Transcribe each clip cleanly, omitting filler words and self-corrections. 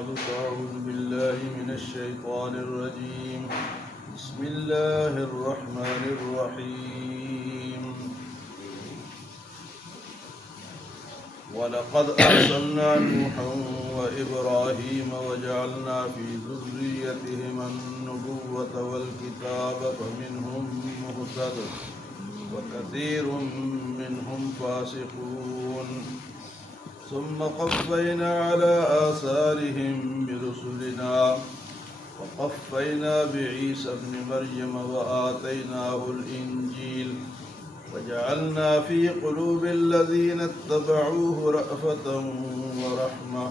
بعد فأعوذ بالله من الشيطان الرجيم. بسم الله الرحمن الرحيم. ولقد أرسلنا نوحا وإبراهيم وجعلنا في ذريتهما النبوة والكتاب فمنهم مهتد وكثير منهم فاسقون. ثم قفينا على آثارهم برسلنا وقفينا بعيسى ابن مريم وآتيناه الإنجيل وجعلنا في قلوب الذين اتبعوه رأفة ورحمة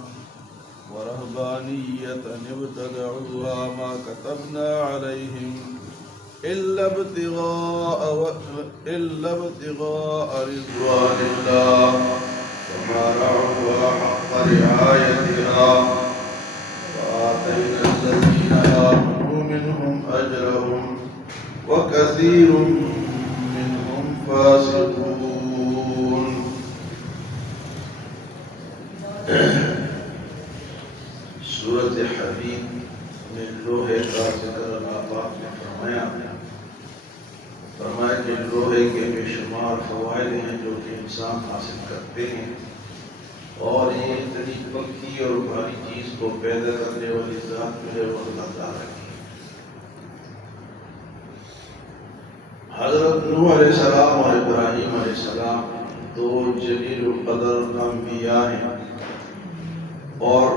ورهبانية ابتدعوها ما كتبنا عليهم إلا ابتغاء رضوان الله وما رعوها حق رعايتها وآتينا الذين آمنوا منهم أجرهم وكثير منهم فاسقون. سورۃ حدید میں لوہے کا ذکر اللہ پاک نے فرمایا کہ لوہے کے بے شمار فوائد ہیں جو کہ انسان حاصل کرتے ہیں، اور یہ اتنی پکی اور بھاری چیز کو پیدا کرنے والی ذات جو ہے وہ اللہ تعالیٰ کی. حضرت نوح علیہ السلام اور ابراہیم علیہ السلام دو جلیل القدر انبیاء ہیں، اور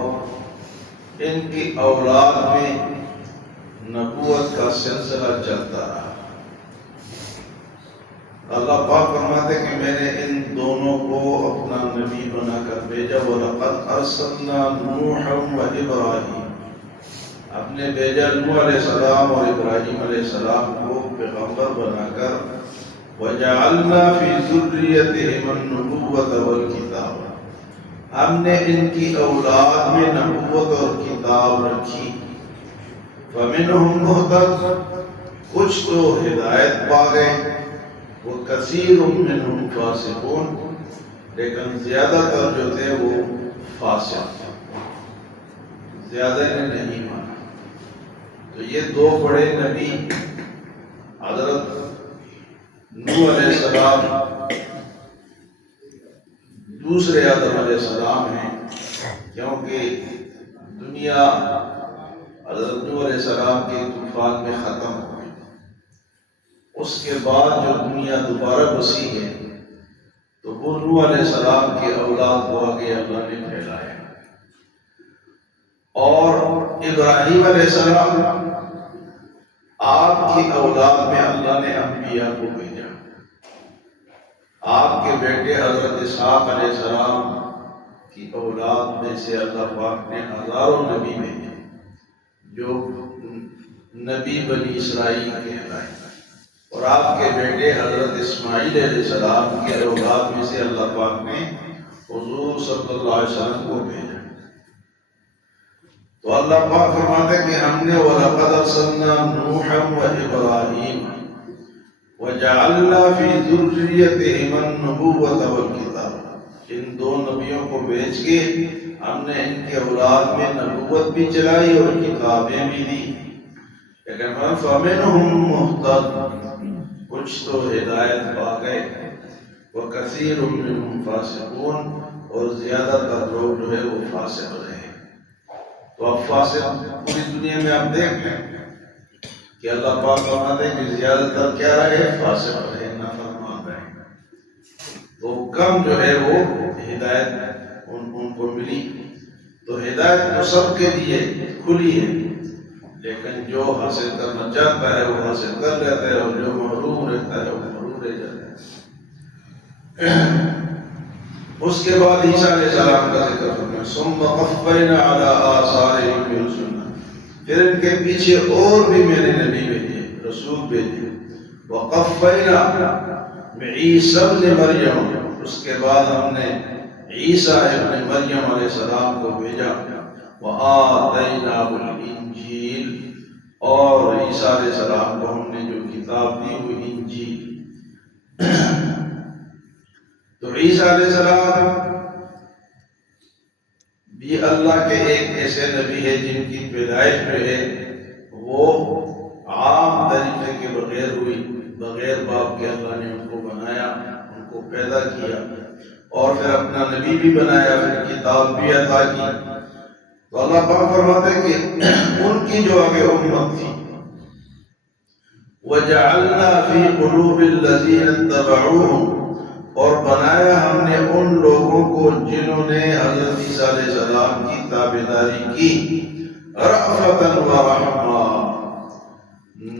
ان کی اولاد میں نبوت کا سلسلہ چلتا رہا. اللہ پاک فرماتے کہ میں نے ان دونوں کو اپنا نبی بنا کر بھیجا. وَلَقَدْ أَرْسَلْنَا نُوحًا وَإِبْرَاهِيمَ، ہم نے بھیجا نوح علیہ السلام اور ابراہیم علیہ السلام کو پیغمبر بنا کر. وَجَعَلْنَا فِي ذُرِّيَّتِهِمَا النُّبُوَّةَ وَالْكِتَابَ، ہم نے ان کی اولاد میں نبوت اور کتاب رکھی. فَمِنْهُمْ مُهْتَدٌ، کچھ تو ہدایت پا گئے. وَكَثِيرٌ مِّنْهُمْ فَاسِقُونَ، لیکن زیادہ تر جو تھے وہ فاسق تھے، زیادہ نے نہیں مانا. تو یہ دو بڑے نبی حضرت نوح علیہ السلام دوسرے آدم علیہ السلام ہیں، کیونکہ دنیا حضرت نوح علیہ السلام کے طوفان میں ختم ہو گئی. اس کے بعد جو دنیا دوبارہ بسی ہے تو وہ نوح علیہ السلام کی اولاد کو آگے اللہ نے پھیلایا. اور ابراہیم علیہ السلام آپ کی اولاد میں اللہ نے انبیاء کو بھیجا. آپ کے بیٹے حضرت اسحاق علیہ السلام کی اولاد میں سے اللہ پاک نے ہزاروں نبی بھیجے جو نبی بنی اسرائیل کہلائے. اور آپ کے بیٹے حضرت اسماعیل علیہ السلام کی اولاد میں سے اللہ پاک نے حضور صلی اللہ علیہ وسلم کو بھیجا. تو اللہ پاک فرماتے ہیں کہ ہم نے وَلَقَدْ أَرْسَلْنَا نُوحًا وَإِبْرَاهِيمَ وَجَعَلْنَا فِي ذُرِّيَّتِهِمَا النُّبُوَّةَ وَالْكِتَابَ، ان دو نبیوں کو بھیج کے ہم نے ان کے اولاد میں نبوت بھی چلائی اور کتابیں بھی دی. لیکن فَمِنْهُمْ مُهْتَدٌ، کچھ تو ہدایت پا گئے. وَكَثِيرٌ مِّنْهُمْ فَاسِقُونَ، اور زیادہ تر لوگ جو ہے وہ فاسق رہے. تو اب فاسق پوری دنیا میں آپ دیکھ لیں کہ اللہ پاک فرماتے ہیں کہ زیادہ تر کیا رہے؟ فاسق رہے، نافرمان رہے. تو کم جو ہے وہ ہدایت ان کو ملی. تو ہدایت تو سب کے لیے کھلی ہے، لیکن جو حاصل کرنا چاہتا ہے وہ حاصل کر لیتا ہے، اور جو محروم رہتا ہے وہ محروم رہ جاتا ہے. اس کے بعد عیسیٰ علیہ السلام کا ذکر کرنا. ثم قفینا علی آثارہم برسلنا، پھر ان کے پیچھے اور بھی میں نے نبی بھیجے، رسول بھیجے. وقفینا بعیسیٰ ابن مریم، اس کے بعد ہم نے عیسیٰ ابن مریم علیہ السلام کو بھیجا. وآتیناہ الانجیل، اور عیسیٰ علیہ السلام کو ہم نے جو کتاب دی وہ انجیل. تو عیسیٰ علیہ السلام بھی اللہ کے ایک ایسے نبی ہے جن کی پیدائش جو ہے وہ عام طریقے کے بغیر ہوئی، بغیر باپ کے اللہ نے ان کو بنایا، ان کو پیدا کیا اور پھر اپنا نبی بھی بنایا، پھر کتاب بھی عطا کی۔ تو اللہ پاک فرماتے ہیں کہ ان کی جو آگے امت تھی، وَجَعَلْنَا فِي قُلُوبِ الَّذِينَ اتَّبَعُوهُمْ، اور بنایا ہم نے ان لوگوں کو جنہوں نے حضرت عیسیٰ علیہ السلام کی تابعداری کی، رأفةً وَرَحْمَةً،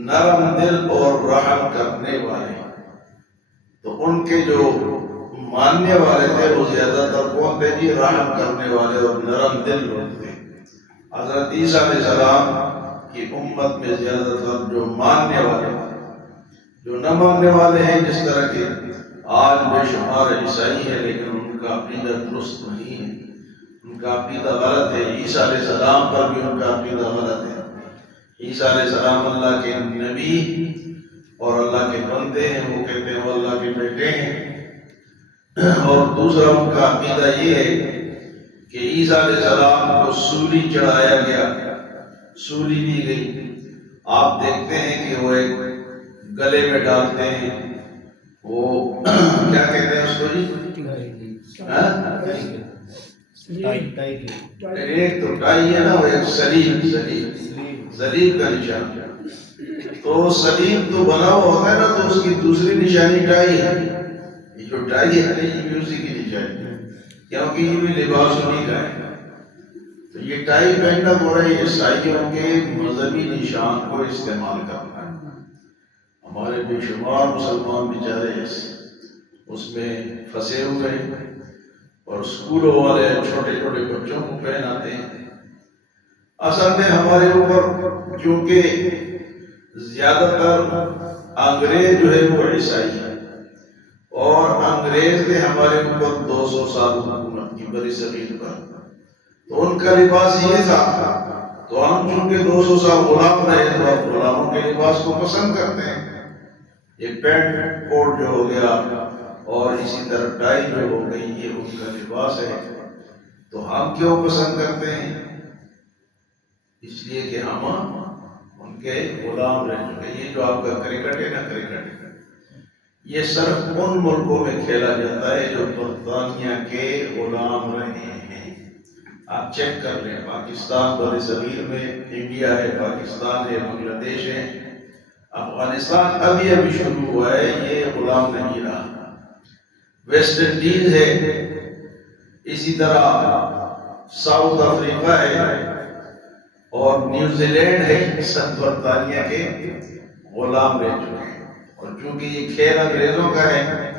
نرم دل اور رحم کرنے والے۔ تو ان کے جو ماننے والے تھے وہ زیادہ تر کون تھے جی؟ رحم کرنے والے اور نرم دل لوگ تھے۔ حضرت عیسیٰ علیہ السلام کی امت میں زیادہ تر جو ماننے والے تھے، جو نہ ماننے والے ہیں جس طرح کے آج بے شمار عیسائی ہیں لیکن ان کا عقیدہ درست نہیں ہے، ان کا عقیدہ غلط ہے۔ عیسیٰ علیہ السلام پر بھی ان کا عقیدہ غلط ہے۔ عیسیٰ علیہ السلام اللہ کے نبی اور اللہ کے بندے ہیں، وہ کہتے ہیں وہ اللہ کے بیٹے ہیں۔ اور دوسرا ان کا عقیدہ یہ ہے کہ عیسیٰ علیہ السلام کو سولی چڑھایا گیا، سولی دی گئی۔ آپ دیکھتے ہیں کہ وہ ایک گلے میں ڈالتے ہیں، وہ کیا کہتے ہیں اس کو جی؟ ایک تو ٹائی ہے نا، وہ ایک سلیب، سلیب کا نشان۔ تو سلیب تو بنا ہوا ہوتا ہے نا، تو اس کی دوسری نشانی ٹائی ہے۔ یہ جو ٹائی ہے یہ بھی اسی کی نشانی ہے، کیونکہ یہ بھی لباس انہیں کا ہے۔ تو یہ ٹائی پہننا پورا عیسائیوں کے مذہبی نشان کو استعمال کرنا ہے۔ ہمارے بے شمار مسلمان بیچارے اس میں پھنسے ہوئے ہیں، اور اسکولوں والے چھوٹے چھوٹے بچوں کو پہناتے ہیں۔ اصل میں ہمارے اوپر کیونکہ زیادہ تر انگریز جو ہے وہ عیسائی ہے، اور انگریز نے ہمارے اوپر 200 سال حکومت کی بری صغیر پر، تو ان کا لباس یہ تھا، تو ہم چونکہ 200 سال غلام رہے تو اب غلاموں کے لباس کو پسند کرتے ہیں۔ یہ پینٹ کوٹ جو ہو گیا اور اسی طرح ٹائی جو ہو گئی، یہ ان کا لباس ہے، تو ہم کیوں پسند کرتے ہیں؟ اس لیے کہ ہم ان کے غلام رہ چکے۔ یہ جو آپ کا کرکٹ ہے نا، کرکٹ یہ صرف ان ملکوں میں کھیلا جاتا ہے جو برطانیہ کے غلام رہے ہیں۔ آپ چیک کر لیں، پاکستان بر صغیر میں انڈیا ہے، پاکستان ہے، بنگلہ دیش ہے، افغانستان ابھی شروع ہوا ہے، یہ غلام نہیں رہا۔ ویسٹ انڈیز ہے، اسی طرح ساؤتھ افریقہ ہے، اور نیوزی لینڈ ہے، سب برطانیہ کے غلام رہ چکے ہیں۔ اور چونکہ یہ کھیل انگریزوں کا ہے،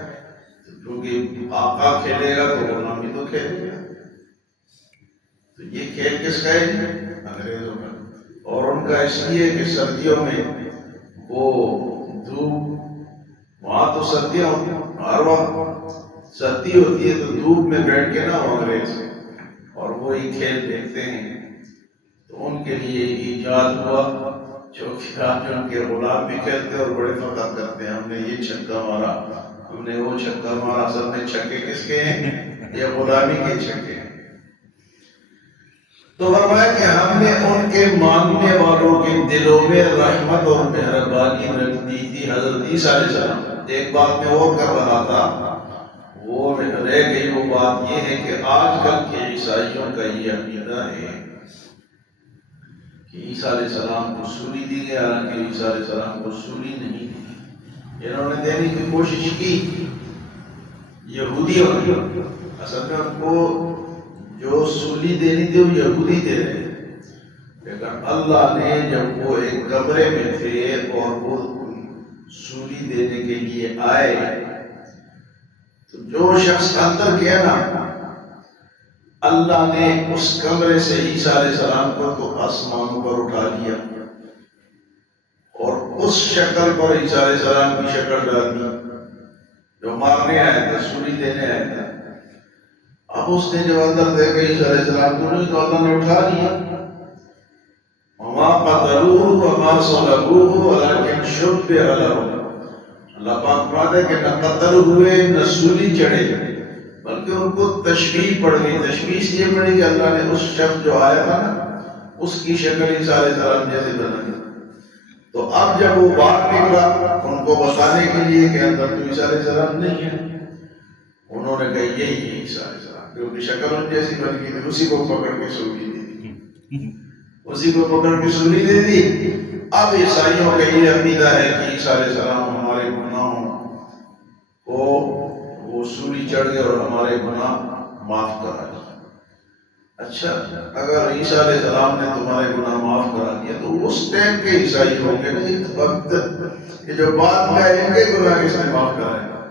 کیونکہ آقا کھیلے گا تو غلامی تو کھیلے گا، تو یہ کھیل کس کا ہے؟ انگریزوں کا۔ اور ان کا اس لیے کہ سردیوں میں وہ دھوپ، وہاں تو سردیاں ہر وقت سردی ہوتی ہے، تو دھوپ میں بیٹھ کے نا وہ انگریز اور وہی کھیل دیکھتے ہیں، تو ان کے لیے ایجاد ہوا، چونکہ آج ان کے غلام بھی کھیلتے اور بڑے فخر کرتے ہیں، ہم نے یہ چھکا مارا، ہم نے وہ چھکا مارا۔ اصل میں چھکے کس کے ہیں؟ یہ غلامی کے چھکے ہیں۔ تو فرمایا کہ ہم نے ان کے ماننے والوں کے دلوں میں رحمت اور مہربانی رکھ دی تھی۔ حضرت عیسیٰ علیہ السلام ایک بات میں اور کر رہا تھا، وہ رہ گئی، وہ بات یہ ہے کہ آج کل کے عیسائیوں کا یہ عقیدہ ہے کہ عیسیٰ علیہ السلام کو سولی دی گئی، حالانکہ عیسیٰ علیہ السلام کو سولی نہیں دی، انہوں نے دینے کی کوشش کی یہودیوں نے۔ اصل میں ان کو جو سولی دینی تھی وہ یہودی دے رہے ہیں، لیکن اللہ نے جب وہ ایک کمرے میں تھے اور وہ سولی دینے کے لیے آئے، تو جو شخص اندر گیا نا، اللہ نے اس کمرے سے عیسیٰ علیہ السلام کو تو آسمانوں پر اٹھا لیا، اور اس شکل پر عیسیٰ علیہ السلام کی شکل ڈال دی جو مارنے آیا تھا، سولی دینے آیا تھا۔ اب اس نے جب اندر دیکھا عیسیٰ علیہ السلام کو، تو اللہ نے اٹھا لیا۔ وما قتلوه وما صلبوه ولكن شبه لهم۔ اللہ پاک فرماتا ہے کہ نہ قتل ہوئے نہ سولی چڑھے، بلکہ ان کو تشبیہ پڑ گئی. تشبیہ اس لیے پڑی کہ اللہ نے اس شخص جو آیا تھا نا اس کی شکل عیسیٰ علیہ السلام جیسے بنا دی. تو اب جب وہ باہر نکلا ان کو بتانے کے لیے کہ اندر تو عیسیٰ علیہ السلام نہیں ہے، انہوں نے کہا یہی ہے عیسیٰ علیہ السلام، کیونکہ شکل ان جیسی بن گئی تھی. اسی کو پکڑ کے سولی دے دی، اسی کو پکڑ کے سولی دے دی. اب عیسائیوں کا یہ عقیدہ ہے کہ عیسیٰ علیہ السلام ہمارے گناہوں کو وہ سولی چڑھ گئے اور ہمارے گناہ معاف کرا دیا. اچھا، اگر عیسیٰ علیہ السلام نے تمہارے گناہ معاف کرا دیا تو اس ٹائم کے عیسائی ہوں گے نہیں، وقت یہ جو بعد میں ان کے گناہ کس نے معاف کرائے گا؟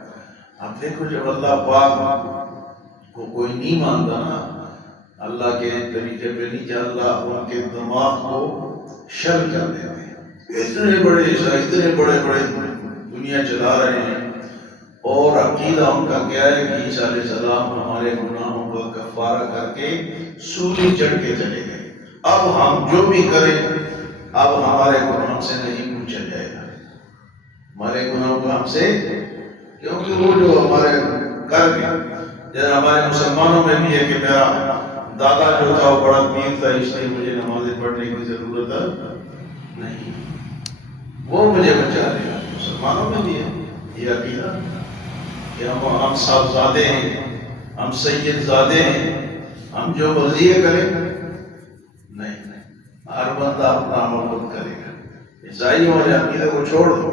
اب دیکھو جب اللہ پاک کو کوئی نہیں مانتا نا، اللہ کے طریقے پہ نہیں چل رہا، ان کے دماغ کو شر کر دیتے ہیں. اتنے بڑے عیسائی اتنے بڑے بڑے دنیا چلا رہے ہیں اور عقیدہ ان کا کیا ہے کہ عیسیٰ علیہ السلام ہمارے گناہوں کا کفارہ کر کے سولی چڑھ کے چلے گئے. اب ہم جو بھی کریں اب ہمارے گناہ ہم سے نہیں پوچھا جائے گا، ہمارے گناہوں کو ہم سے، کیونکہ وہ جو ہمارے کر گئے. جیسے ہمارے مسلمانوں میں بھی ہے کہ میرا دادا جو تھا وہ بڑا پیر تھا اس لیے مجھے نمازیں پڑھنے کی ضرورت نہیں، وہ مجھے بچا لے گا. مسلمانوں میں بھی ہے یہ عقیدہ کہ ہم صاحبزادے ہیں، ہم سید زادے ہیں، ہم جو مرضی کریں. نہیں، ہر بندہ اپنا عمل خود کرے گا. عیسائی ہو یا عقیدہ کو چھوڑ دو،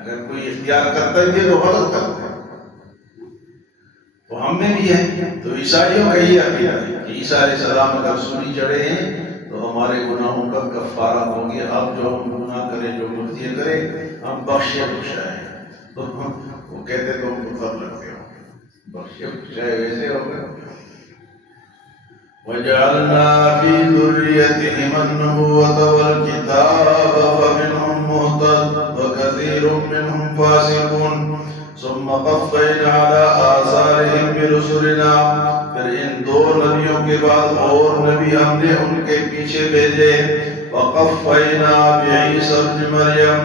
اگر کوئی اختیار کرتا ہے تو غلط کرتا ہے. تو ہم میں بھی ہے. تو عیسائیوں کا یہ عقیدہ ہے کہ عیسیٰ علیہ السلام اگر سولی چڑھے ہیں تو ہمارے گناہوں کا کفارہ ہوں گے. اب جو ہم گناہ کریں جو مرضی کریں ہم بخشے بخشائے. تو وہ کہتے تو ہم کو تب لگتے ہوں گے بخشے بخشائے ویسے ہو گئے. وَجَعَلْنَا فِي ذُرِّيَّتِهِمَا النُّبُوَّةَ وَالْكِتَابَ فَمِنْهُمْ مُهْتَدٍ وَكَثِيرٌ مِّنْهُمْ فَاسِقُونَ ثُمَّ قَفَّيْنَا عَلَىٰ آثَارِهِم بِرُسُلِنَا. پھر ان دو نبیوں کے بعد اور نبی ہم نے ان کے پیچھے بھیجے. وَقَفَّيْنَا بِعِيسَىٰ ابْنِ مَرْيَمَ،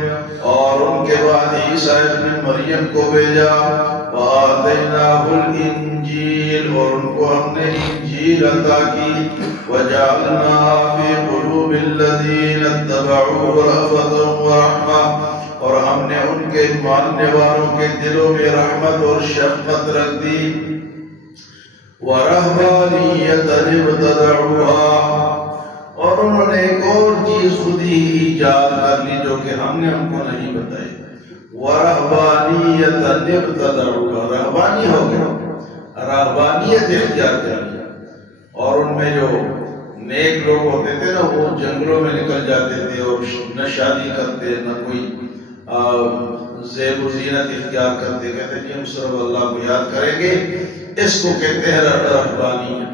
اور ان کے بعد عیسیٰ ابن مریم کو بھیجا. وَآتَيْنَاهُ الْإِنجِيلَ، اور ان کو ہم نے انجیل عطا کی. وَجَعَلْنَا فِي قُلُوبِ الَّذِينَ اتَّبَعُوهُ رَأْفَةً وَرَحْمَةً، اور ہم نے ان کے ماننے والوں کے دلوں میں رحمت اور شفقت رکھ دی. وَرَهْبَانِيَّةً ابْتَدَعُوهَا، اور انہوں نے ایک اور چیز خود ہی ایجاد کر لی جو کہ ہم نے ان کو نہیں بتائی. وَرَهْبَانِيَّةً ابْتَدَعُوهَا، رہبانی ہو گئے، رہبانیت اختیار کر لی. اور ان میں جو نیک لوگ ہوتے تھے نا وہ جنگلوں میں نکل جاتے تھے اور نہ شادی کرتے نہ کوئی زیب و زینت اختیار کرتے. کہتے ہیں کہ ہم صرف اللہ کو یاد کریں گے. اس کو کہتے ہیں رہبانیت.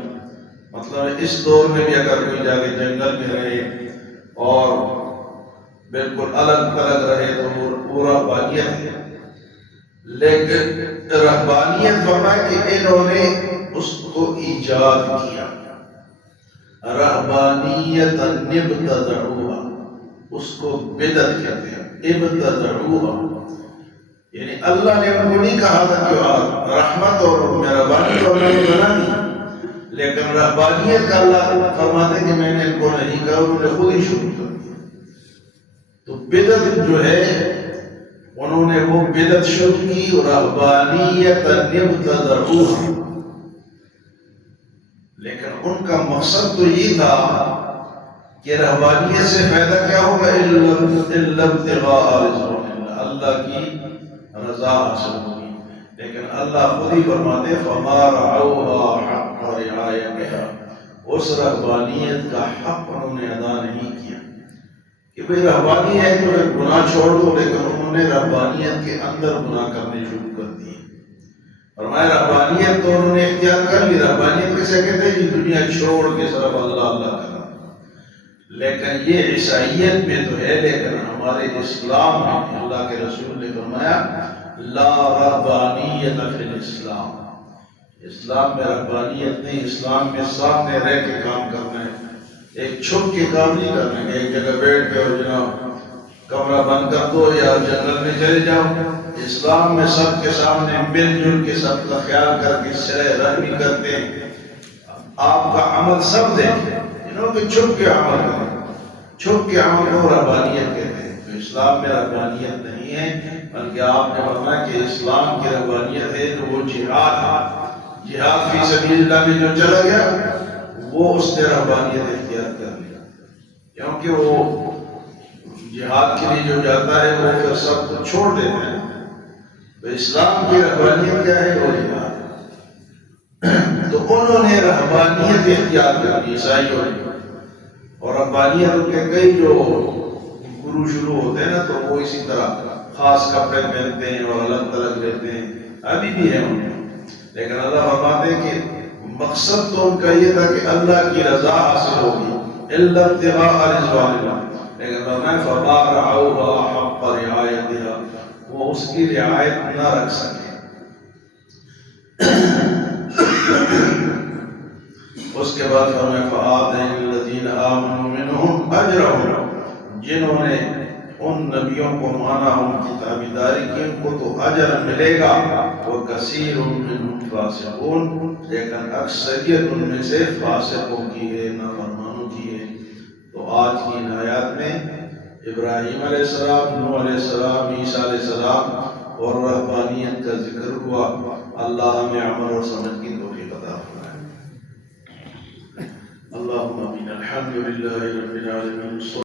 مطلب اس دور میں بھی اگر کوئی جا کے جنگل میں رہے اور بالکل الگ الگ رہے تو وہ رہبانیت ہے. لیکن رہبانیت فرمایا کہ انہوں نے اس کو ایجاد کیا. رہبانیت ابتدعوها، اس کو بدعت کہتے ہیں. ابتدعوها یعنی اللہ نے ان کو نہیں کہا تھا کہ رحمت اور مہربانی تو اللہ نے بنا دی، لیکن رہبانیت کا اللہ فرماتے کہ میں نے ان کو نہیں کہا، انہوں نے خود ہی شروع کر دیا. تو بدعت جو ہے انہوں نے وہ بدعت شروع کی. رہبانیت ابتدعوها، لیکن ان کا مقصد تو یہ تھا کہ رہبانیت سے فائدہ کیا ہوگا؟ الا ابتغاء رضوان اللہ، اللہ کی رضا حاصل ہوگی. لیکن اللہ خود ہی فرماتے فما رعوها حق رعایتها، اس رہبانیت کا حق انہوں نے ادا نہیں کیا. کہ بھئی رہبانی ہے تو گناہ چھوڑ دو، لیکن انہوں نے رہبانیت کے اندر گناہ کرنے شروع کر دیے. فرمایا رہبانیت تو انہوں نے اختیار کر لی. رہبانیت کیسے کہتے ہیں؟ یہ دنیا چھوڑ کے صرف اللہ اللہ کرنا. لیکن یہ عیسائیت میں تو ہے، لیکن ہمارے اسلام میں اللہ کے رسول نے فرمایا لا رہبانیت فی الاسلام. اسلام میں رہبانیت نہیں. اسلام میں سامنے رہ کے کام کرنا ہے، ایک چھپ کے کام نہیں کرنا ہے. ایک جگہ بیٹھ کے اور جناب کمرہ بند کر دو یا جنگل میں چلے جاؤ. اسلام میں سب کے سامنے مل جل کے سب کا خیال کر کے صلہ رحمی کرتے ہیں. آپ کا عمل سب دیکھیں، کہ چھپ کے عمل کریں. چھپ کے عمل کو رہبانیت کہتے ہیں. تو اسلام میں رہبانیت نہیں ہے، بلکہ آپ نے فرمایا کہ اسلام کی رہبانیت ہے جو وہ جہاد ہے. جہاد فی سبیل اللہ میں جو چلا گیا وہ اس نے رہبانیت اختیار کر لیا، کیونکہ وہ جہاد کے لیے جو جاتا ہے وہ پھر سب کو چھوڑ دیتا ہے. تو اسلام کی رہبانیت کیا ہے؟ وہ جہاد. تو انہوں نے رہبانیت اختیار کر لی عیسائیوں نے. اور رہبانیت کے کئی جو گرو شروع ہوتے ہیں نا تو وہ اسی طرح خاص کپڑے پہنتے ہیں اور الگ الگ رہتے ہیں، ابھی بھی ہیں ان میں. لیکن اللہ فرماتے ہیں کہ مقصد تو ان کا یہ تھا کہ اللہ کی رضا حاصل ہوگی، الا ابتغاء رضوان اللہ. لیکن فرمایا فما رعوها حق رعایتها، وہ اس کی رعایت نہ رکھ سکے. اس کے بعد فرمایا فآتَيْنَا الَّذِينَ آمَنُوا مِنْهُمْ أَجْرَهُمْ، جنہوں نے ان نبیوں کو مانا، ان کی تابعداری کی، ان کو تو اجر ملے گا. وَكَثِيرٌ مِّنْهُمْ فَاسِقُونَ، لیکن اکثریت ان میں سے فاسقوں کی ہے، نافرمانوں کی ہے. تو آج کی ان آیات میں ابراہیم علیہ السلام، نوح علیہ السلام، عیسیٰ علیہ السلام اور رہبانیت کا ذکر ہوا. اللہ ہمیں عمل اور سمجھ کی توفیق عطا فرمائے. اللہم آمین. الحمدللہ رب العالمین.